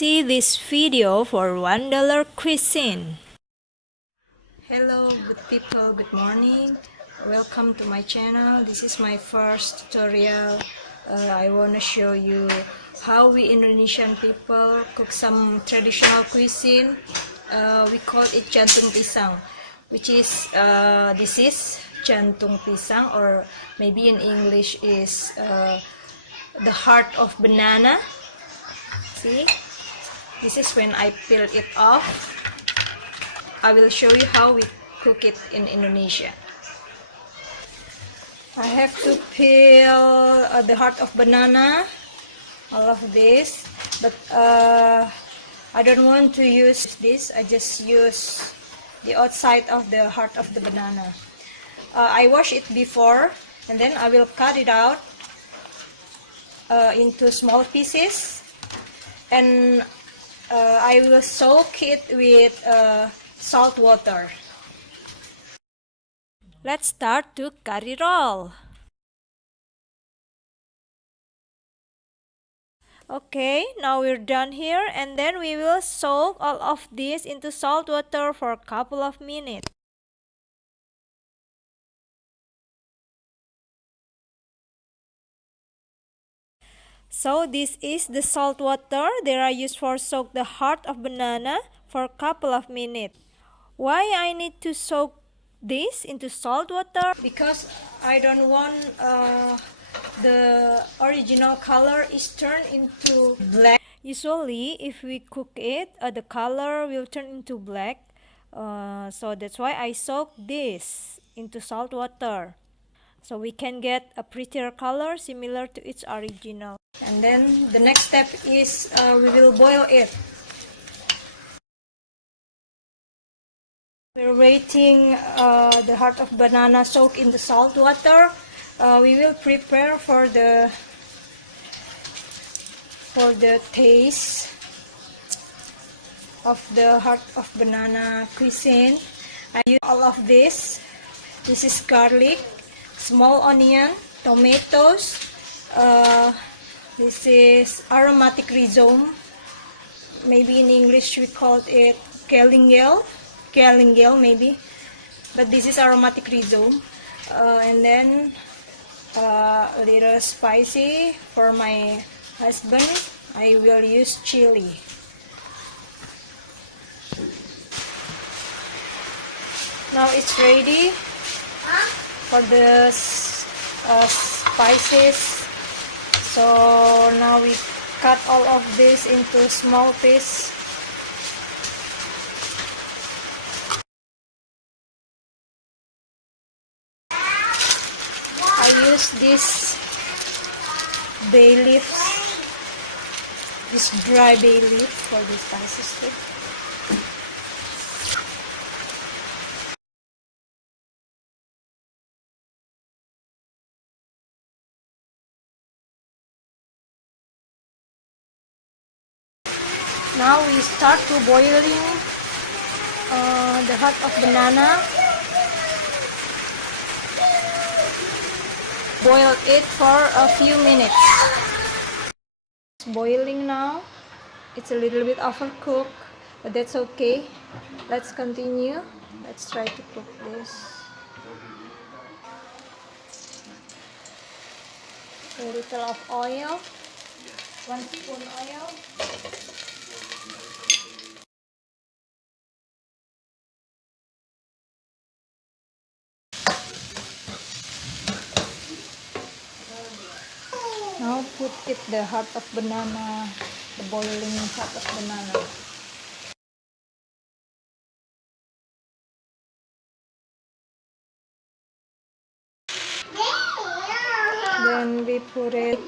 See this video for $1 cuisine. Hello good people, good morning, welcome to my channel. This is my first tutorial. I want to show you how we Indonesian people cook some traditional cuisine. We call it jantung pisang, which is this is jantung pisang, or maybe in English is the heart of banana. See, this is when I peel it off. I will show you how we cook it in Indonesia. I have to peel the heart of banana, all of this, but I don't want to use this. I just use the outside of the heart of the banana. I wash it before, and then I will cut it out into small pieces, and I will soak it with salt water. Let's start to cut it all. Okay, now we're done here, and then we will soak all of this into salt water for a couple of minutes. So this is the salt water that I used for soak the heart of banana for a couple of minutes. Why I need to soak this into salt water? Because I don't want the original color is turned into black. Usually, if we cook it, the color will turn into black. So that's why I soak this into salt water, so we can get a prettier color similar to its original. And then the next step is we will boil it. We're waiting the heart of banana soak in the salt water. We will prepare for the taste of the heart of banana cuisine. I use all of this. This is garlic, small onion, tomatoes. This is aromatic rhizome. Maybe in English we call it galingale maybe, but this is aromatic rhizome. And then a little spicy for my husband. I will use chili. Now it's ready for the spices. So now we cut all of this into small pieces. I use this bay leaf, this dry bay leaf for the spices too. Now we start to boiling the heart of banana. Boil it for a few minutes. It's boiling now. It's a little bit overcooked, but that's okay. Let's continue. Let's try to cook this. A little of oil. 1 spoon oil. Now put it the heart of banana, the boiling heart of banana. Then we put it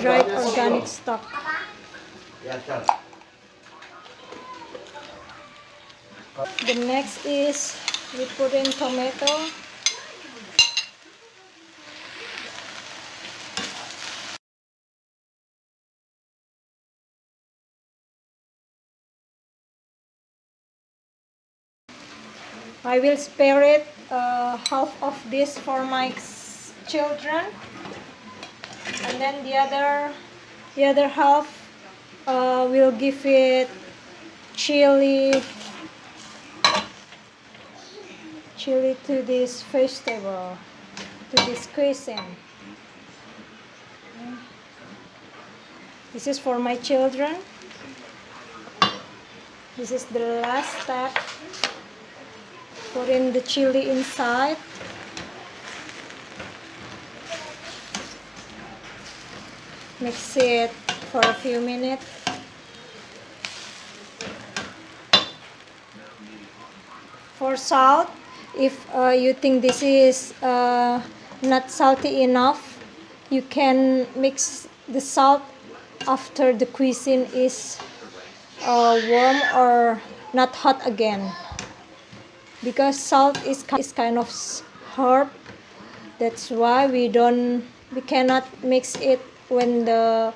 dried organic stock. The next is we put in tomato. I will spare it half of this for my children, and then the other half will give it chili to this vegetable, to this cuisine. This is for my children. This is the last step. Put in the chili inside. Mix it for a few minutes. For salt, if you think this is not salty enough, you can mix the salt after the cuisine is warm or not hot again, because salt is kind of herb. That's why we cannot mix it when the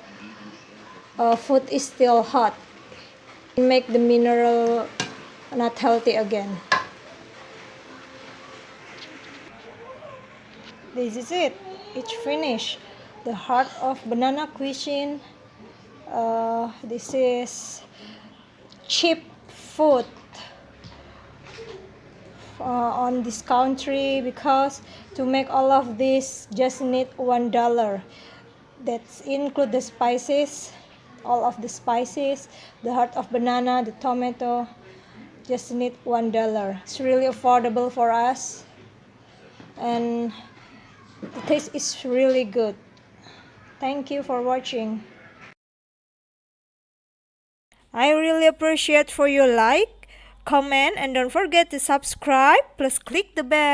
food is still hot. Make the mineral not healthy again. This is it. It's finished. The heart of banana cuisine. This is cheap food on this country, because to make all of this just need $1. That's include the spices, all of the spices, the heart of banana, the tomato. Just need $1. It's really affordable for us, and the taste is really good. Thank you for watching. I really appreciate for your like, comment, and don't forget to subscribe. Plus click the bell.